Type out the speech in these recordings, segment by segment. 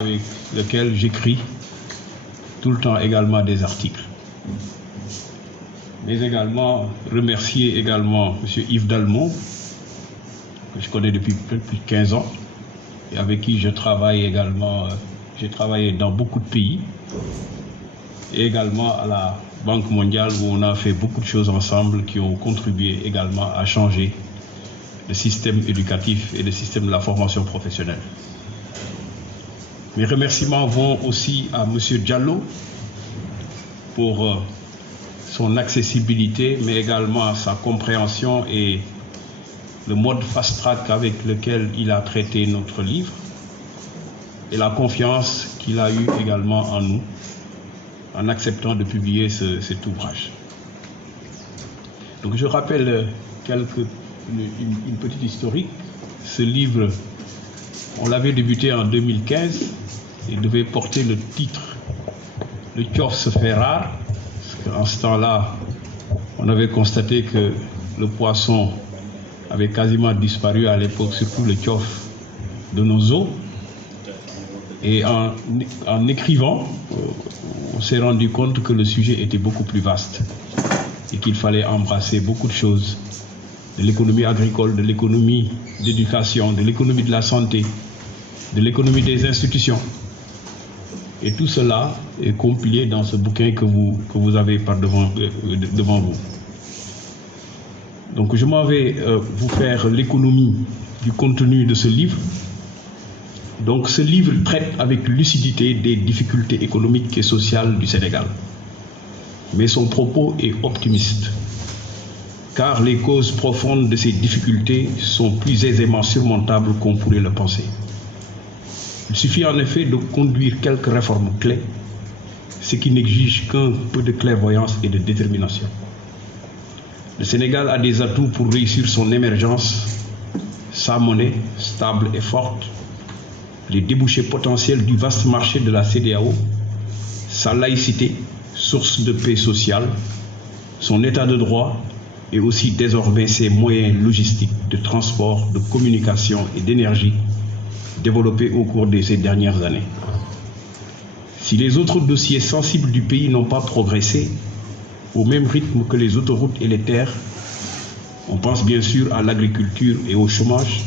avec lequel j'écris tout le temps également des articles. Mais également remercier également M. Yves Dalmont, que je connais depuis plus de 15 ans, et avec qui je travaille également, j'ai travaillé dans beaucoup de pays, et également à la Banque mondiale où on a fait beaucoup de choses ensemble qui ont contribué également à changer le système éducatif et le système de la formation professionnelle. Mes remerciements vont aussi à M. Diallo pour son accessibilité, mais également sa compréhension et le mode fast-track avec lequel il a traité notre livre et la confiance qu'il a eue également en nous en acceptant de publier cet ouvrage. Donc je rappelle une petite historique. Ce livre, on l'avait débuté en 2015 et devait porter le titre « Le tchof se fait rare », parce qu'en ce temps-là, on avait constaté que le poisson avait quasiment disparu à l'époque, surtout le tchof de nos eaux. Et en écrivant, on s'est rendu compte que le sujet était beaucoup plus vaste et qu'il fallait embrasser beaucoup de choses, de l'économie agricole, de l'économie d'éducation, de l'économie de la santé, de l'économie des institutions. Et tout cela est compilé dans ce bouquin que vous avez devant vous. Donc je m'en vais vous faire l'économie du contenu de ce livre. Donc ce livre traite avec lucidité des difficultés économiques et sociales du Sénégal. Mais son propos est optimiste, car les causes profondes de ces difficultés sont plus aisément surmontables qu'on pourrait le penser. Il suffit en effet de conduire quelques réformes clés, ce qui n'exige qu'un peu de clairvoyance et de détermination. Le Sénégal a des atouts pour réussir son émergence, sa monnaie stable et forte, les débouchés potentiels du vaste marché de la CEDEAO, sa laïcité, source de paix sociale, son état de droit et aussi désormais ses moyens logistiques de transport, de communication et d'énergie développés au cours de ces dernières années. Si les autres dossiers sensibles du pays n'ont pas progressé au même rythme que les autoroutes et les terres, on pense bien sûr à l'agriculture et au chômage,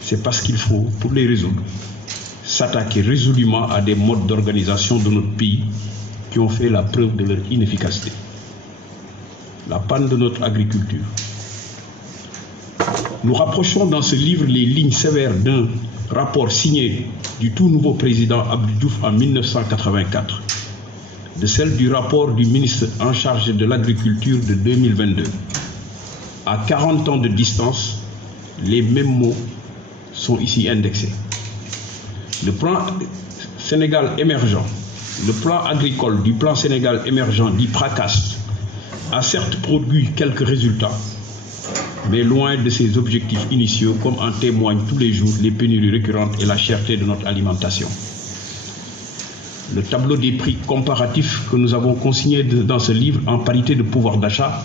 c'est parce qu'il faut, pour les résoudre, s'attaquer résolument à des modes d'organisation de notre pays qui ont fait la preuve de leur inefficacité. La panne de notre agriculture. Nous rapprochons dans ce livre les lignes sévères d'un rapport signé du tout nouveau président Abdou Diouf en 1984, de celle du rapport du ministre en charge de l'agriculture de 2022. À 40 ans de distance, les mêmes mots sont ici indexés. Le plan Sénégal émergent, le plan agricole du plan Sénégal émergent dit PRACAS, a certes produit quelques résultats, mais loin de ses objectifs initiaux, comme en témoignent tous les jours les pénuries récurrentes et la cherté de notre alimentation. Le tableau des prix comparatifs que nous avons consigné dans ce livre en parité de pouvoir d'achat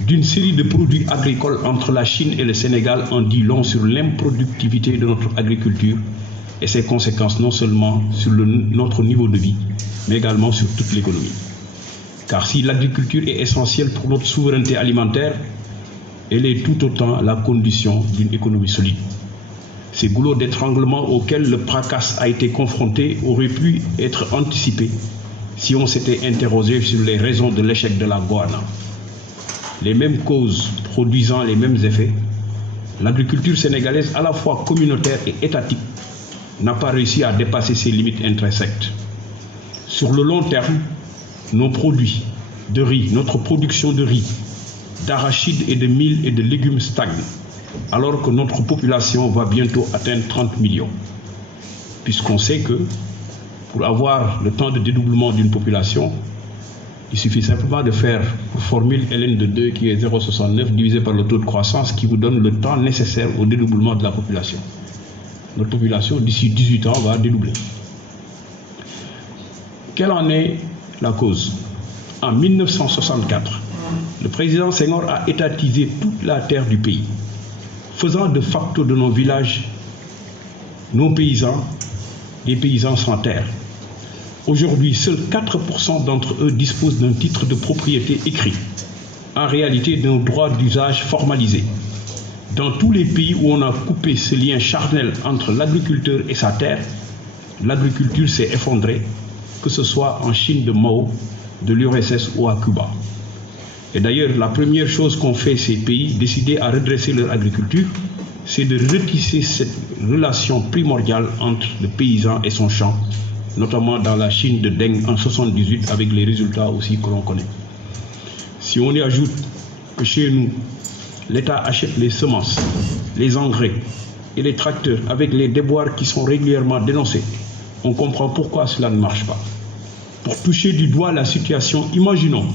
d'une série de produits agricoles entre la Chine et le Sénégal en dit long sur l'improductivité de notre agriculture et ses conséquences non seulement sur notre niveau de vie, mais également sur toute l'économie. Car si l'agriculture est essentielle pour notre souveraineté alimentaire, elle est tout autant la condition d'une économie solide. Ces goulots d'étranglement auxquels le PRACAS a été confronté auraient pu être anticipés si on s'était interrogé sur les raisons de l'échec de la Goana. Les mêmes causes produisant les mêmes effets, l'agriculture sénégalaise, à la fois communautaire et étatique, n'a pas réussi à dépasser ses limites intrinsèques. Sur le long terme, nos produits de riz, notre production de riz, d'arachides et de mil et de légumes stagne, alors que notre population va bientôt atteindre 30 millions. Puisqu'on sait que pour avoir le temps de dédoublement d'une population, il suffit simplement de faire, pour formule ln de 2 qui est 0,69 divisé par le taux de croissance qui vous donne le temps nécessaire au dédoublement de la population. Notre population, d'ici 18 ans, va dédoubler. Quelle en est la cause? En 1964, le président Senghor a étatisé toute la terre du pays, faisant de facto de nos villages, nos paysans, des paysans sans terre. Aujourd'hui, seuls 4% d'entre eux disposent d'un titre de propriété écrit, en réalité d'un droit d'usage formalisé. Dans tous les pays où on a coupé ce lien charnel entre l'agriculteur et sa terre, l'agriculture s'est effondrée, que ce soit en Chine de Mao, de l'URSS ou à Cuba. Et d'ailleurs, la première chose qu'ont fait ces pays décidés à redresser leur agriculture, c'est de retisser cette relation primordiale entre le paysan et son champ, notamment dans la Chine de Deng en 1978, avec les résultats aussi que l'on connaît. Si on y ajoute que chez nous, l'État achète les semences, les engrais et les tracteurs avec les déboires qui sont régulièrement dénoncés, on comprend pourquoi cela ne marche pas. Pour toucher du doigt la situation, imaginons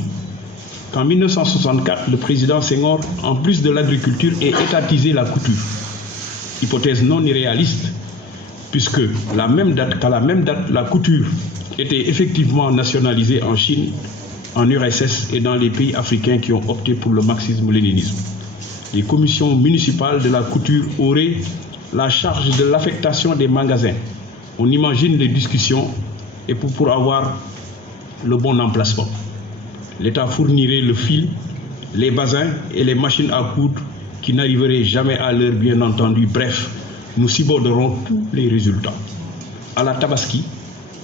qu'en 1964, le président Senghor, en plus de l'agriculture, ait étatisé la couture. Hypothèse non irréaliste, puisque qu'à la même date, la couture était effectivement nationalisée en Chine, en URSS et dans les pays africains qui ont opté pour le marxisme-léninisme. Les commissions municipales de la couture auraient la charge de l'affectation des magasins. On imagine les discussions et pour avoir le bon emplacement. L'État fournirait le fil, les basins et les machines à coudre qui n'arriveraient jamais à l'heure, bien entendu. Bref, nous cibollerons tous les résultats. À la Tabaski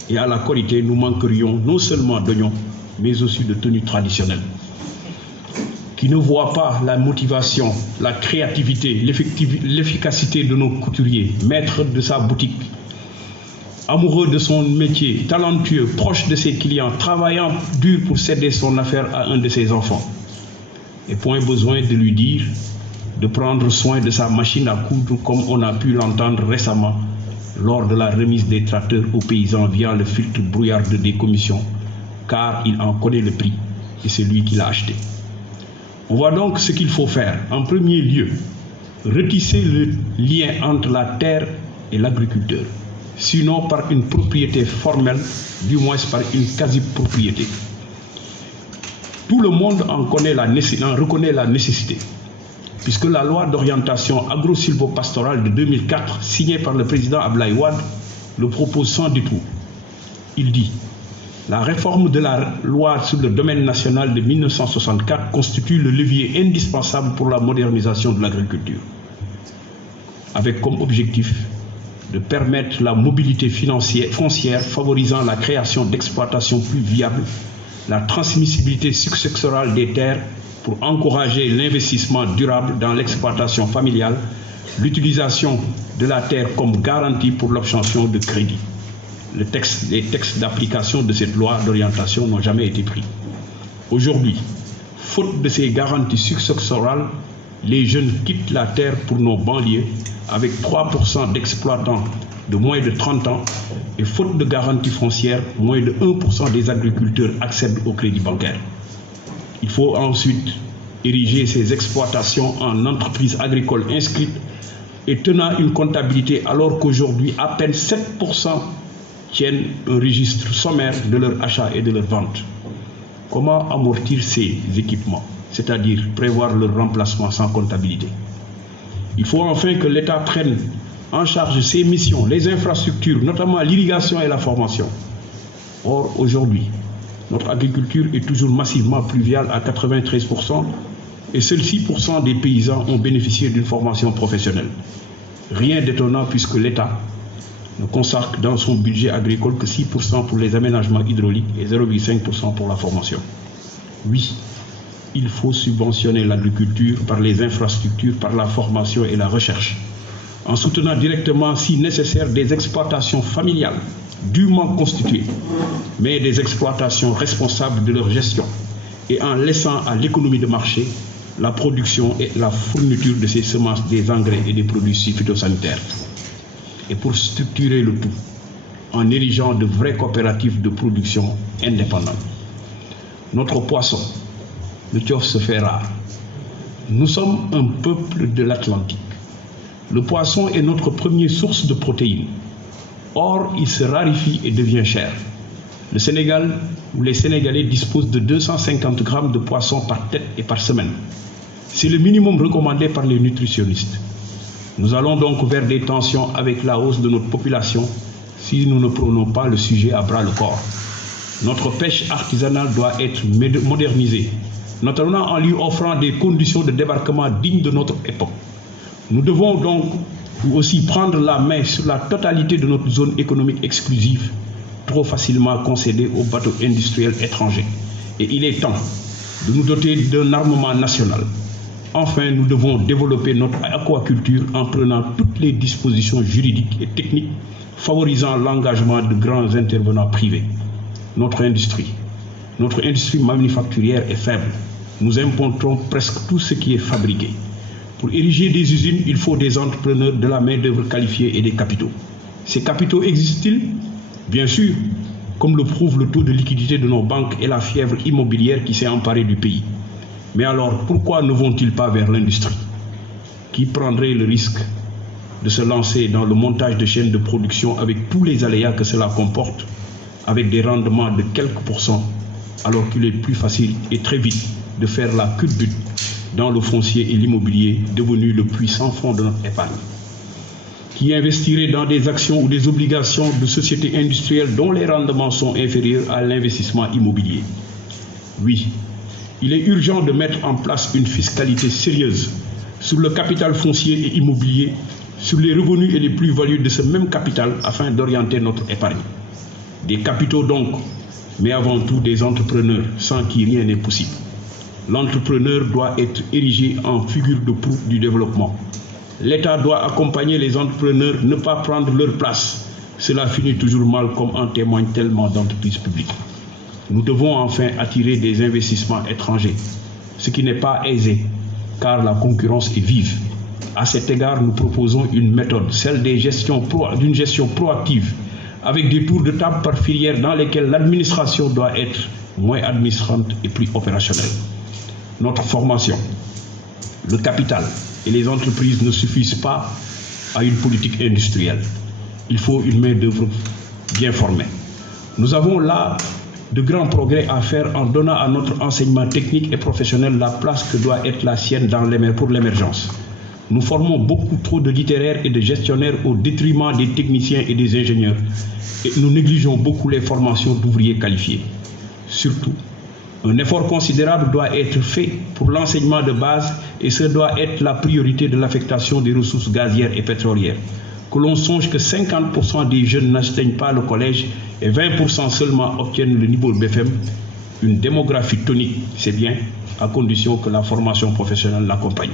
et à la Korité, nous manquerions non seulement d'oignons, mais aussi de tenues traditionnelles. Qui ne voit pas la motivation, la créativité, l'efficacité de nos couturiers, maîtres de sa boutique, amoureux de son métier, talentueux, proche de ses clients, travaillant dur pour céder son affaire à un de ses enfants. Et point besoin de lui dire de prendre soin de sa machine à coudre comme on a pu l'entendre récemment lors de la remise des tracteurs aux paysans via le filtre brouillard des commissions, car il en connaît le prix et c'est lui qui l'a acheté. On voit donc ce qu'il faut faire. En premier lieu, retisser le lien entre la terre et l'agriculteur, sinon par une propriété formelle, du moins par une quasi-propriété. Tout le monde en reconnaît la nécessité, puisque la loi d'orientation agro-silvopastorale de 2004, signée par le président Abdoulaye Wade, le propose sans détour. Il dit: la réforme de la loi sur le domaine national de 1964 constitue le levier indispensable pour la modernisation de l'agriculture, avec comme objectif de permettre la mobilité foncière favorisant la création d'exploitations plus viables, la transmissibilité successorale des terres pour encourager l'investissement durable dans l'exploitation familiale, l'utilisation de la terre comme garantie pour l'obtention de crédit. Les textes d'application de cette loi d'orientation n'ont jamais été pris. Aujourd'hui, faute de ces garanties successorales, les jeunes quittent la terre pour nos banlieues avec 3% d'exploitants de moins de 30 ans et faute de garantie foncière, moins de 1% des agriculteurs accèdent au crédit bancaire. Il faut ensuite ériger ces exploitations en entreprises agricoles inscrites et tenant une comptabilité alors qu'aujourd'hui à peine 7% tiennent un registre sommaire de leur achat et de leur vente. Comment amortir ces équipements, c'est-à-dire prévoir leur remplacement sans comptabilité? Il faut enfin que l'État prenne en charge ses missions, les infrastructures, notamment l'irrigation et la formation. Or, aujourd'hui, notre agriculture est toujours massivement pluviale à 93% et seuls 6% des paysans ont bénéficié d'une formation professionnelle. Rien d'étonnant puisque l'État ne consacre dans son budget agricole que 6% pour les aménagements hydrauliques et 0,5% pour la formation. Oui, il faut subventionner l'agriculture par les infrastructures, par la formation et la recherche, en soutenant directement, si nécessaire, des exploitations familiales dûment constituées, mais des exploitations responsables de leur gestion, et en laissant à l'économie de marché la production et la fourniture de ces semences, des engrais et des produits phytosanitaires. Et pour structurer le tout, en érigeant de vraies coopératives de production indépendantes. Notre poisson, le thiof, se fait rare. Nous sommes un peuple de l'Atlantique. Le poisson est notre première source de protéines. Or, il se raréfie et devient cher. Le Sénégal, où les Sénégalais disposent de 250 grammes de poisson par tête et par semaine. C'est le minimum recommandé par les nutritionnistes. Nous allons donc vers des tensions avec la hausse de notre population, si nous ne prenons pas le sujet à bras le corps. Notre pêche artisanale doit être modernisée, notamment en lui offrant des conditions de débarquement dignes de notre époque. Nous devons donc aussi prendre la main sur la totalité de notre zone économique exclusive, trop facilement concédée aux bateaux industriels étrangers. Et il est temps de nous doter d'un armement national. Enfin, nous devons développer notre aquaculture en prenant toutes les dispositions juridiques et techniques favorisant l'engagement de grands intervenants privés. Notre industrie manufacturière est faible. Nous importons presque tout ce qui est fabriqué. Pour ériger des usines, il faut des entrepreneurs, de la main-d'œuvre qualifiée et des capitaux. Ces capitaux existent-ils? Bien sûr, comme le prouve le taux de liquidité de nos banques et la fièvre immobilière qui s'est emparée du pays. Mais alors, pourquoi ne vont-ils pas vers l'industrie? Qui prendrait le risque de se lancer dans le montage de chaînes de production avec tous les aléas que cela comporte, avec des rendements de quelques pourcents, alors qu'il est plus facile et très vite de faire la culbute dans le foncier et l'immobilier, devenu le puissant fonds de notre épargne? Qui investirait dans des actions ou des obligations de sociétés industrielles dont les rendements sont inférieurs à l'investissement immobilier? Oui, il est urgent de mettre en place une fiscalité sérieuse sur le capital foncier et immobilier, sur les revenus et les plus-values de ce même capital afin d'orienter notre épargne. Des capitaux donc, mais avant tout des entrepreneurs sans qui rien n'est possible. L'entrepreneur doit être érigé en figure de proue du développement. L'État doit accompagner les entrepreneurs, ne pas prendre leur place. Cela finit toujours mal, comme en témoignent tellement d'entreprises publiques. Nous devons enfin attirer des investissements étrangers, ce qui n'est pas aisé, car la concurrence est vive. À cet égard, nous proposons une méthode, celle d'une gestion proactive, avec des tours de table par filière dans lesquels l'administration doit être moins administrante et plus opérationnelle. Notre formation, le capital et les entreprises ne suffisent pas à une politique industrielle. Il faut une main-d'œuvre bien formée. Nous avons là de grands progrès à faire en donnant à notre enseignement technique et professionnel la place que doit être la sienne pour l'émergence. Nous formons beaucoup trop de littéraires et de gestionnaires au détriment des techniciens et des ingénieurs. Et nous négligeons beaucoup les formations d'ouvriers qualifiés. Surtout, un effort considérable doit être fait pour l'enseignement de base et ce doit être la priorité de l'affectation des ressources gazières et pétrolières. Que l'on songe que 50% des jeunes n'atteignent pas le collège et 20% seulement obtiennent le niveau de BFM, une démographie tonique, c'est bien, à condition que la formation professionnelle l'accompagne.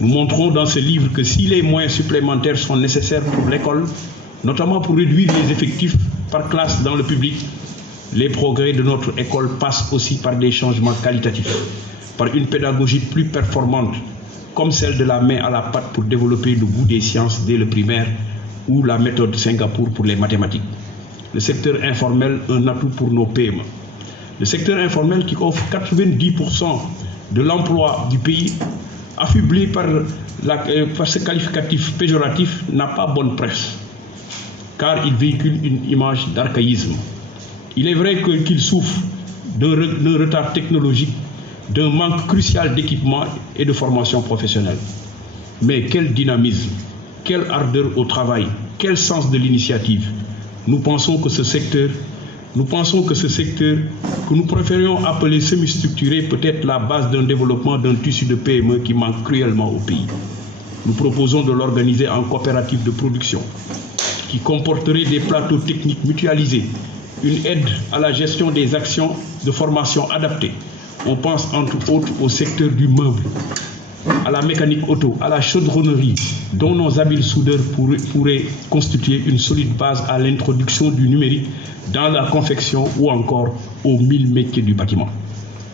Nous montrons dans ce livre que si les moyens supplémentaires sont nécessaires pour l'école, notamment pour réduire les effectifs par classe dans le public, les progrès de notre école passent aussi par des changements qualitatifs, par une pédagogie plus performante, comme celle de la main à la pâte pour développer le goût des sciences dès le primaire, ou la méthode Singapour pour les mathématiques. Le secteur informel, un atout pour nos PME. Le secteur informel qui offre 90% de l'emploi du pays, affublé par ce qualificatif péjoratif, n'a pas bonne presse, car il véhicule une image d'archaïsme. Il est vrai qu'il souffre d'un retard technologique, d'un manque crucial d'équipement et de formation professionnelle. Mais quel dynamisme, quelle ardeur au travail, quel sens de l'initiative. Nous pensons que ce secteur que nous préférions appeler semi-structuré peut être la base d'un développement d'un tissu de PME qui manque cruellement au pays. Nous proposons de l'organiser en coopérative de production qui comporterait des plateaux techniques mutualisés, une aide à la gestion des actions de formation adaptées. On pense entre autres au secteur du meuble, à la mécanique auto, à la chaudronnerie, dont nos habiles soudeurs pourraient constituer une solide base à l'introduction du numérique dans la confection ou encore aux 1000 métiers du bâtiment.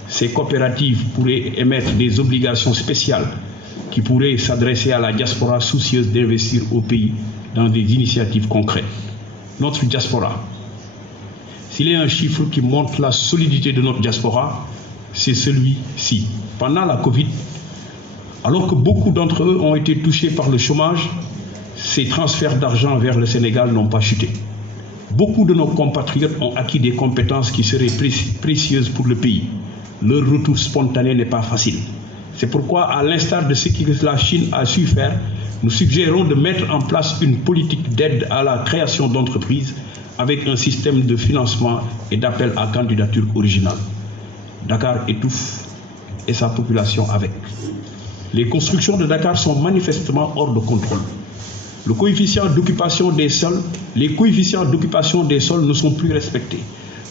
Ces coopératives pourraient émettre des obligations spéciales qui pourraient s'adresser à la diaspora soucieuse d'investir au pays dans des initiatives concrètes. Notre diaspora, s'il y a un chiffre qui montre la solidité de notre diaspora, c'est celui-ci. Pendant la Covid, alors que beaucoup d'entre eux ont été touchés par le chômage, ces transferts d'argent vers le Sénégal n'ont pas chuté. Beaucoup de nos compatriotes ont acquis des compétences qui seraient précieuses pour le pays. Leur retour spontané n'est pas facile. C'est pourquoi, à l'instar de ce que la Chine a su faire, nous suggérons de mettre en place une politique d'aide à la création d'entreprises avec un système de financement et d'appel à candidature originale. Dakar étouffe et sa population avec. Les constructions de Dakar sont manifestement hors de contrôle. Les coefficients d'occupation des sols ne sont plus respectés.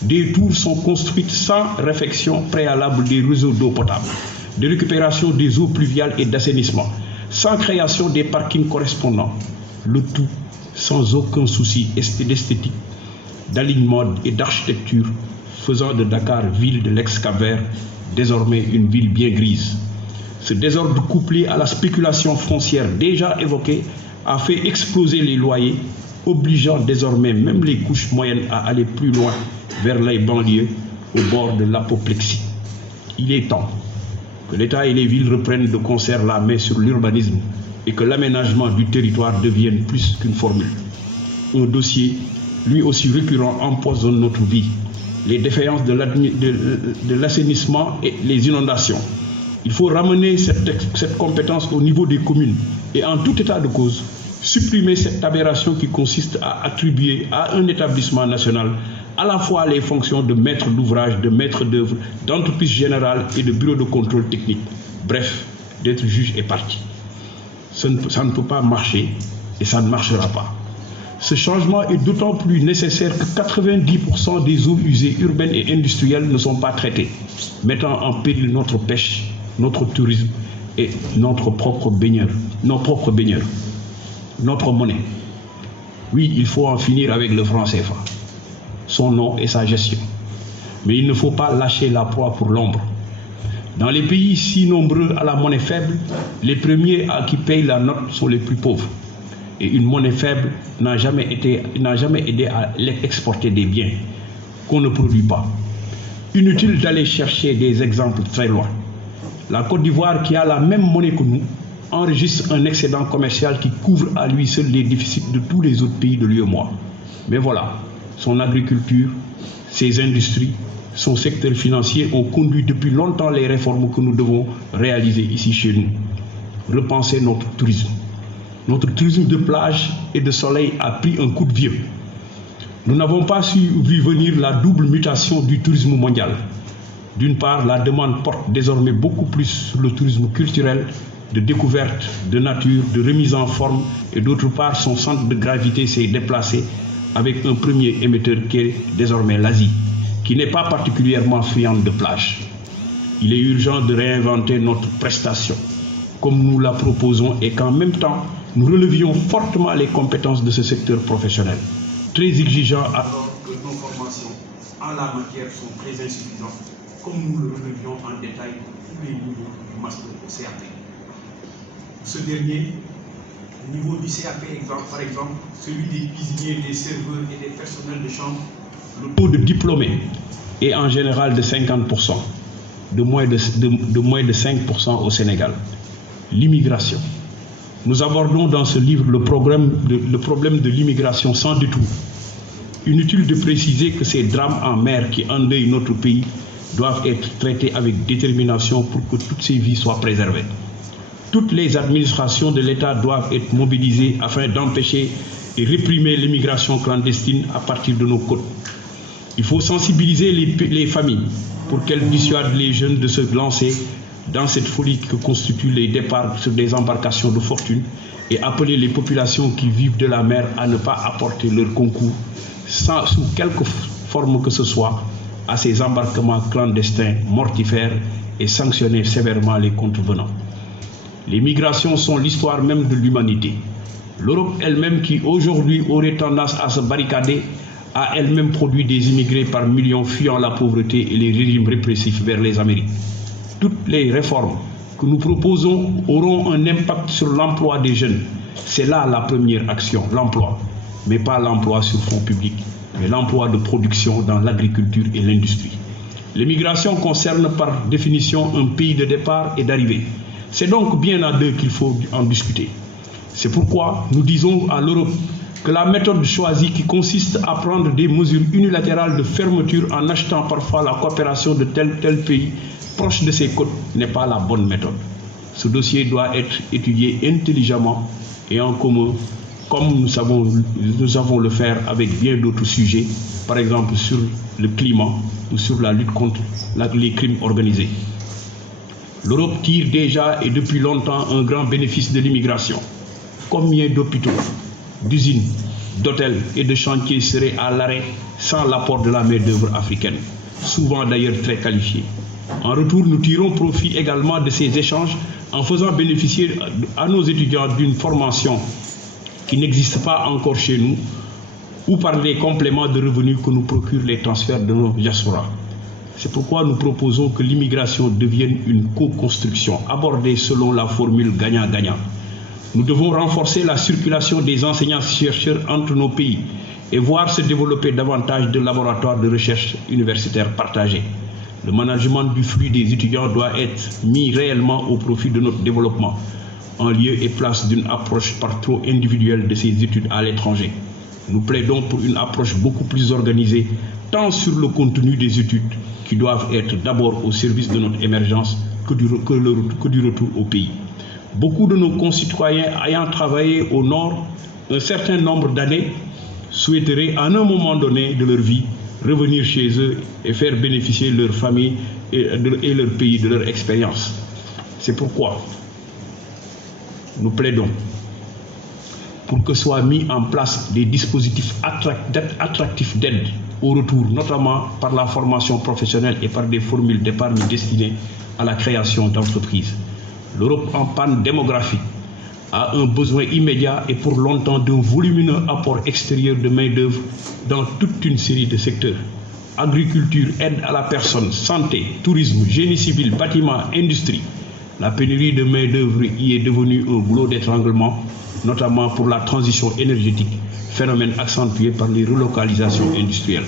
Des tours sont construites sans réfection préalable des réseaux d'eau potable, de récupération des eaux pluviales et d'assainissement, sans création des parkings correspondants. Le tout sans aucun souci d'esthétique, d'alignement et d'architecture, faisant de Dakar, ville de l'ex-Cap-Vert, désormais une ville bien grise. Ce désordre couplé à la spéculation foncière déjà évoquée a fait exploser les loyers, obligeant désormais même les couches moyennes à aller plus loin vers les banlieues au bord de l'apoplexie. Il est temps que l'État et les villes reprennent de concert la main sur l'urbanisme et que l'aménagement du territoire devienne plus qu'une formule. Un dossier, lui aussi récurrent, empoisonne notre vie. Les défaillances de l'assainissement et les inondations. Il faut ramener cette compétence au niveau des communes et en tout état de cause, supprimer cette aberration qui consiste à attribuer à un établissement national à la fois les fonctions de maître d'ouvrage, de maître d'œuvre, d'entreprise générale et de bureau de contrôle technique. Bref, d'être juge et partie. Ça ne peut pas marcher et ça ne marchera pas. Ce changement est d'autant plus nécessaire que 90% des eaux usées urbaines et industrielles ne sont pas traitées, mettant en péril notre pêche, notre tourisme et nos propres baigneurs, notre monnaie. Oui, il faut en finir avec le franc CFA, son nom et sa gestion. Mais il ne faut pas lâcher la proie pour l'ombre. Dans les pays si nombreux à la monnaie faible, les premiers à qui payent la note sont les plus pauvres. Et une monnaie faible n'a jamais aidé à exporter des biens qu'on ne produit pas. Inutile d'aller chercher des exemples très loin. La Côte d'Ivoire, qui a la même monnaie que nous, enregistre un excédent commercial qui couvre à lui seul les déficits de tous les autres pays de l'UEMOA. Mais voilà, son agriculture, ses industries, son secteur financier ont conduit depuis longtemps les réformes que nous devons réaliser ici chez nous. Repenser notre tourisme. Notre tourisme de plage et de soleil a pris un coup de vieux. Nous n'avons pas su vu venir la double mutation du tourisme mondial. D'une part, la demande porte désormais beaucoup plus sur le tourisme culturel, de découverte, de nature, de remise en forme, et d'autre part, son centre de gravité s'est déplacé avec un premier émetteur qui est désormais l'Asie, qui n'est pas particulièrement friande de plage. Il est urgent de réinventer notre prestation, comme nous la proposons, et qu'en même temps, nous relevions fortement les compétences de ce secteur professionnel, très exigeant alors que nos formations en la matière sont très insuffisantes, comme nous le relevions en détail pour tous les niveaux du master au CAP. Ce dernier, au niveau du CAP, par exemple, celui des cuisiniers, des serveurs et des personnels de chambre, le taux de diplômés est en général de 50%, de moins de 5% au Sénégal. L'immigration. Nous abordons dans ce livre le problème de l'immigration sans détour. Inutile de préciser que ces drames en mer qui endeuillent notre pays doivent être traités avec détermination pour que toutes ces vies soient préservées. Toutes les administrations de l'État doivent être mobilisées afin d'empêcher et réprimer l'immigration clandestine à partir de nos côtes. Il faut sensibiliser les familles pour qu'elles dissuadent les jeunes de se lancer dans cette folie que constituent les départs sur des embarcations de fortune et appeler les populations qui vivent de la mer à ne pas apporter leur concours sous quelque forme que ce soit à ces embarquements clandestins mortifères et sanctionner sévèrement les contrevenants. Les migrations sont l'histoire même de l'humanité. L'Europe elle-même, qui aujourd'hui aurait tendance à se barricader, a elle-même produit des immigrés par millions fuyant la pauvreté et les régimes répressifs vers les Amériques. Toutes les réformes que nous proposons auront un impact sur l'emploi des jeunes. C'est là la première action, l'emploi. Mais pas l'emploi sur fonds publics, mais l'emploi de production dans l'agriculture et l'industrie. L'immigration concerne par définition un pays de départ et d'arrivée. C'est donc bien à deux qu'il faut en discuter. C'est pourquoi nous disons à l'Europe que la méthode choisie qui consiste à prendre des mesures unilatérales de fermeture en achetant parfois la coopération de tel pays proche de ses côtes n'est pas la bonne méthode. Ce dossier doit être étudié intelligemment et en commun, comme nous savons le faire avec bien d'autres sujets, par exemple sur le climat ou sur la lutte contre les crimes organisés. L'Europe tire déjà et depuis longtemps un grand bénéfice de l'immigration. Combien d'hôpitaux, d'usines, d'hôtels et de chantiers seraient à l'arrêt sans l'apport de la main-d'œuvre africaine, souvent d'ailleurs très qualifiée. En retour, nous tirons profit également de ces échanges en faisant bénéficier à nos étudiants d'une formation qui n'existe pas encore chez nous ou par les compléments de revenus que nous procurent les transferts de nos diasporas. C'est pourquoi nous proposons que l'immigration devienne une co-construction abordée selon la formule gagnant-gagnant. Nous devons renforcer la circulation des enseignants-chercheurs entre nos pays et voir se développer davantage de laboratoires de recherche universitaires partagés. Le management du flux des étudiants doit être mis réellement au profit de notre développement, en lieu et place d'une approche par trop individuelle de ces études à l'étranger. Nous plaidons pour une approche beaucoup plus organisée, tant sur le contenu des études, qui doivent être d'abord au service de notre émergence, que du retour au pays. Beaucoup de nos concitoyens ayant travaillé au Nord un certain nombre d'années souhaiteraient à un moment donné de leur vie revenir chez eux et faire bénéficier leur famille et leur pays de leur expérience. C'est pourquoi nous plaidons pour que soient mis en place des dispositifs attractifs d'aide au retour, notamment par la formation professionnelle et par des formules d'épargne destinées à la création d'entreprises. L'Europe en panne démographique a un besoin immédiat et pour longtemps d'un volumineux apport extérieur de main-d'œuvre dans toute une série de secteurs. Agriculture, aide à la personne, santé, tourisme, génie civil, bâtiment, industrie. La pénurie de main-d'œuvre y est devenue un goulot d'étranglement, notamment pour la transition énergétique, phénomène accentué par les relocalisations industrielles.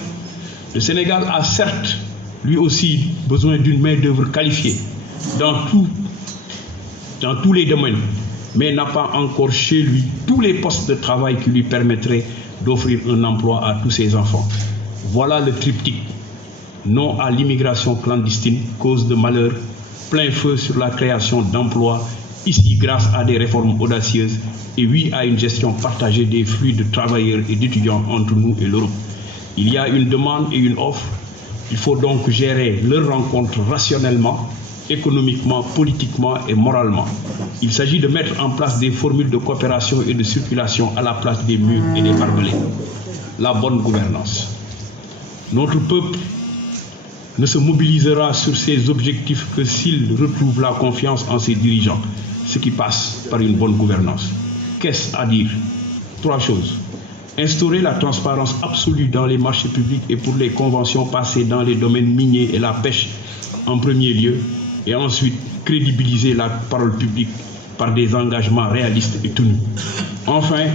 Le Sénégal a certes, lui aussi, besoin d'une main-d'œuvre qualifiée dans tous les domaines, mais n'a pas encore chez lui tous les postes de travail qui lui permettraient d'offrir un emploi à tous ses enfants. Voilà le triptyque. Non à l'immigration clandestine, cause de malheur, plein feu sur la création d'emplois, ici grâce à des réformes audacieuses, et oui à une gestion partagée des flux de travailleurs et d'étudiants entre nous et l'Europe. Il y a une demande et une offre. Il faut donc gérer leur rencontre rationnellement, économiquement, politiquement et moralement. Il s'agit de mettre en place des formules de coopération et de circulation à la place des murs et des barbelés. La bonne gouvernance. Notre peuple ne se mobilisera sur ses objectifs que s'il retrouve la confiance en ses dirigeants, ce qui passe par une bonne gouvernance. Qu'est-ce à dire? 3 choses. Instaurer la transparence absolue dans les marchés publics et pour les conventions passées dans les domaines miniers et la pêche en premier lieu, et ensuite crédibiliser la parole publique par des engagements réalistes et tenus. Enfin,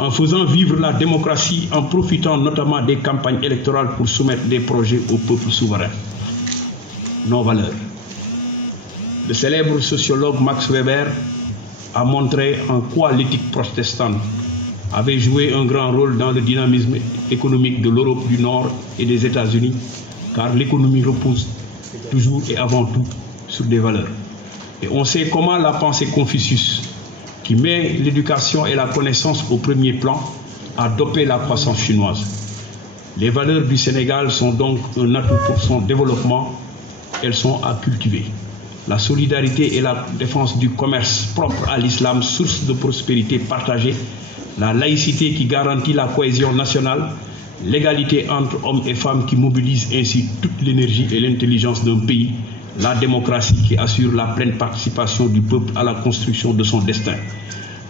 en faisant vivre la démocratie, en profitant notamment des campagnes électorales pour soumettre des projets au peuple souverain. Nos valeurs. Le célèbre sociologue Max Weber a montré en quoi l'éthique protestante avait joué un grand rôle dans le dynamisme économique de l'Europe du Nord et des États-Unis, car l'économie repose toujours et avant tout sur des valeurs. Et on sait comment la pensée Confucius, qui met l'éducation et la connaissance au premier plan, a dopé la croissance chinoise. Les valeurs du Sénégal sont donc un atout pour son développement. Elles sont à cultiver. La solidarité et la défense du commerce propre à l'islam, source de prospérité partagée, la laïcité qui garantit la cohésion nationale, l'égalité entre hommes et femmes qui mobilise ainsi toute l'énergie et l'intelligence d'un pays, la démocratie qui assure la pleine participation du peuple à la construction de son destin.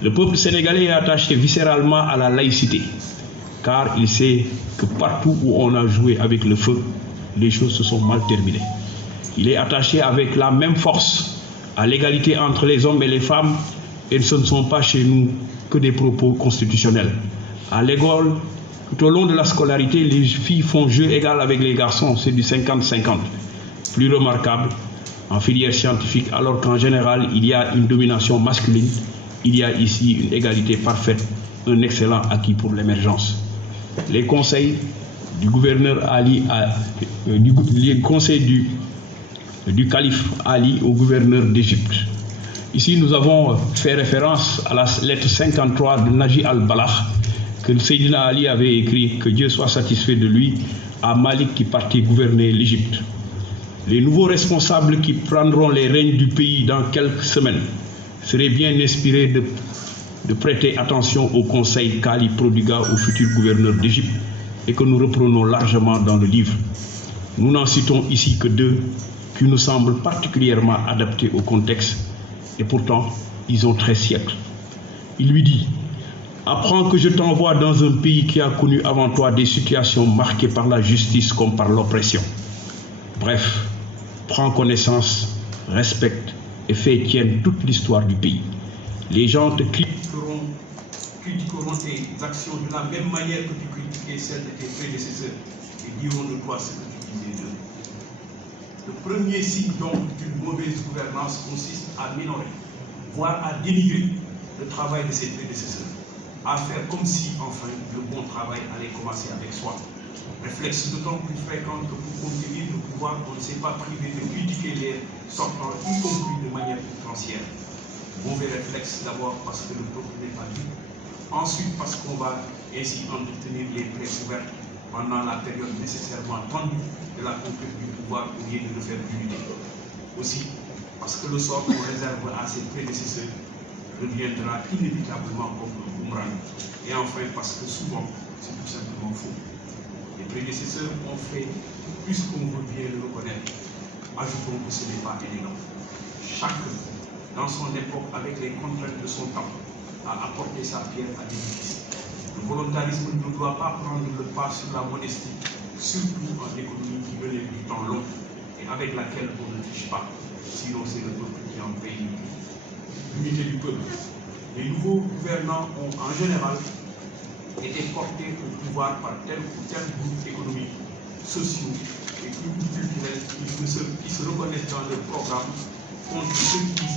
Le peuple sénégalais est attaché viscéralement à la laïcité, car il sait que partout où on a joué avec le feu, les choses se sont mal terminées. Il est attaché avec la même force à l'égalité entre les hommes et les femmes, et ce ne sont pas chez nous que des propos constitutionnels. À l'école, tout au long de la scolarité, les filles font jeu égal avec les garçons, c'est du 50-50. Plus remarquable, en filière scientifique, alors qu'en général, il y a une domination masculine, il y a ici une égalité parfaite, un excellent acquis pour l'émergence. Les conseils du gouverneur Ali, les conseils du calife Ali au gouverneur d'Égypte. Ici, nous avons fait référence à la lettre 53 de Naji al-Balagh que Seydina Ali avait écrit, que Dieu soit satisfait de lui, à Malik qui partit gouverner l'Égypte. Les nouveaux responsables qui prendront les règnes du pays dans quelques semaines seraient bien inspirés de prêter attention au conseil qu'Ali prodigua au futur gouverneur d'Égypte et que nous reprenons largement dans le livre. Nous n'en citons ici que deux qui nous semblent particulièrement adaptés au contexte et pourtant ils ont 13 siècles. Il lui dit: apprends que je t'envoie dans un pays qui a connu avant toi des situations marquées par la justice comme par l'oppression. Bref, prends connaissance, respecte et fais tienne toute l'histoire du pays. Les gens te critiqueront tes actions de la même manière que tu critiquais celles de tes prédécesseurs et diront de toi ce que tu disais d'eux. Le premier signe donc d'une mauvaise gouvernance consiste à minorer, voire à dénigrer le travail de ses prédécesseurs, à faire comme si, enfin, le bon travail allait commencer avec soi. Réflexe d'autant plus fréquent que pour conquérir le pouvoir, on ne s'est pas privé de critiquer les sortants, y compris de manière outrancière. Mauvais réflexe d'abord parce que le peuple n'est pas libre, ensuite parce qu'on va ainsi entretenir les plaies ouvertes pendant la période nécessairement tendue de la conquête du pouvoir au lieu de le faire d'unité. Aussi parce que le sort qu'on réserve à ses prédécesseurs reviendra inévitablement comme un boomerang. Et enfin parce que souvent, c'est tout simplement faux. Les prédécesseurs ont fait plus qu'on veut bien le reconnaître. Ajoutons que ce n'est pas évident. Chacun, dans son époque, avec les contraintes de son temps, a apporté sa pierre à l'édifice. Le volontarisme ne doit pas prendre le pas sur la modestie, surtout en économie qui venait du temps long et avec laquelle on ne triche pas, sinon c'est le peuple qui en paye le prix. L'unité du peuple. Les nouveaux gouvernants ont en général été portés au pouvoir par tel ou tel groupe économique, sociaux et culturels qui se reconnaissent dans leur programme contre ceux qui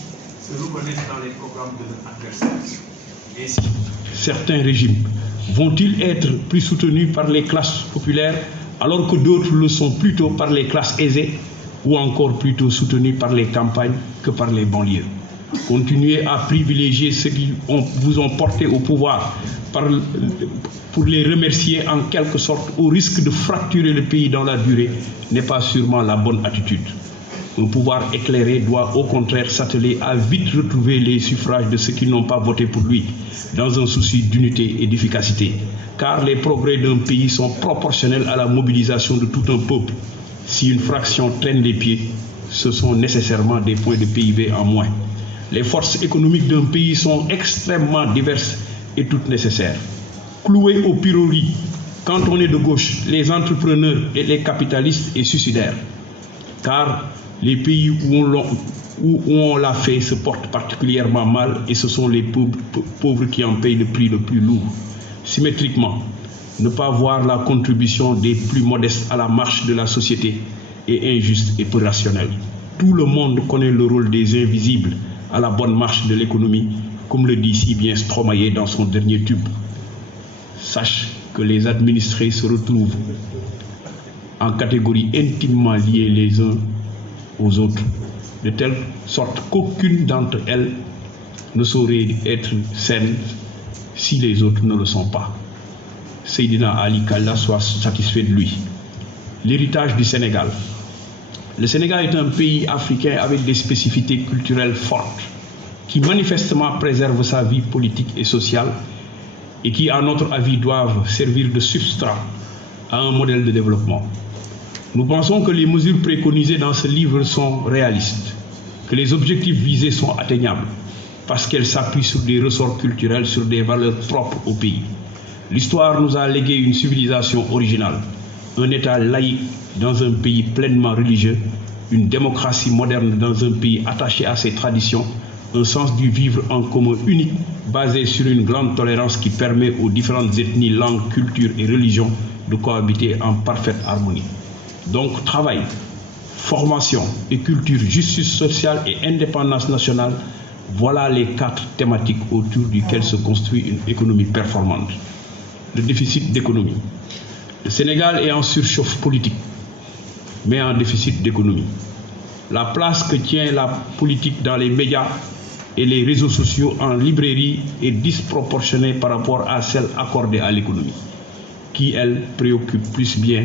se reconnaissent dans les programmes de leurs adversaires. Ainsi, certains régimes vont-ils être plus soutenus par les classes populaires alors que d'autres le sont plutôt par les classes aisées ou encore plutôt soutenus par les campagnes que par les banlieues? Continuez à privilégier ceux qui vous ont porté au pouvoir pour les remercier en quelque sorte au risque de fracturer le pays dans la durée n'est pas sûrement la bonne attitude. Un pouvoir éclairé doit au contraire s'atteler à vite retrouver les suffrages de ceux qui n'ont pas voté pour lui, dans un souci d'unité et d'efficacité. Car les progrès d'un pays sont proportionnels à la mobilisation de tout un peuple. Si une fraction traîne les pieds, ce sont nécessairement des points de PIB en moins. Les forces économiques d'un pays sont extrêmement diverses et toutes nécessaires. Clouer au pilori, quand on est de gauche, les entrepreneurs et les capitalistes est suicidaire. Car les pays où on l'a fait se portent particulièrement mal et ce sont les pauvres qui en payent le prix le plus lourd. Symétriquement, ne pas voir la contribution des plus modestes à la marche de la société est injuste et peu rationnel. Tout le monde connaît le rôle des invisibles à la bonne marche de l'économie, comme le dit si bien Stromae dans son dernier tube. Sache que les administrés se retrouvent en catégories intimement liées les uns aux autres, de telle sorte qu'aucune d'entre elles ne saurait être saine si les autres ne le sont pas. Seydina Ali, qu'Allah soit satisfait de lui. L'héritage du Sénégal. Le Sénégal est un pays africain avec des spécificités culturelles fortes, qui manifestement préserve sa vie politique et sociale et qui, à notre avis, doivent servir de substrat à un modèle de développement. Nous pensons que les mesures préconisées dans ce livre sont réalistes, que les objectifs visés sont atteignables, parce qu'elles s'appuient sur des ressorts culturels, sur des valeurs propres au pays. L'histoire nous a légué une civilisation originale, un État laïque dans un pays pleinement religieux, une démocratie moderne dans un pays attaché à ses traditions, un sens du vivre en commun unique basé sur une grande tolérance qui permet aux différentes ethnies, langues, cultures et religions de cohabiter en parfaite harmonie. Donc travail, formation et culture, justice sociale et indépendance nationale, voilà les 4 thématiques autour duquel se construit une économie performante. Le déficit d'économie. Le Sénégal est en surchauffe politique, mais en déficit d'économie. La place que tient la politique dans les médias et les réseaux sociaux en librairie est disproportionnée par rapport à celle accordée à l'économie, qui, elle, préoccupe plus bien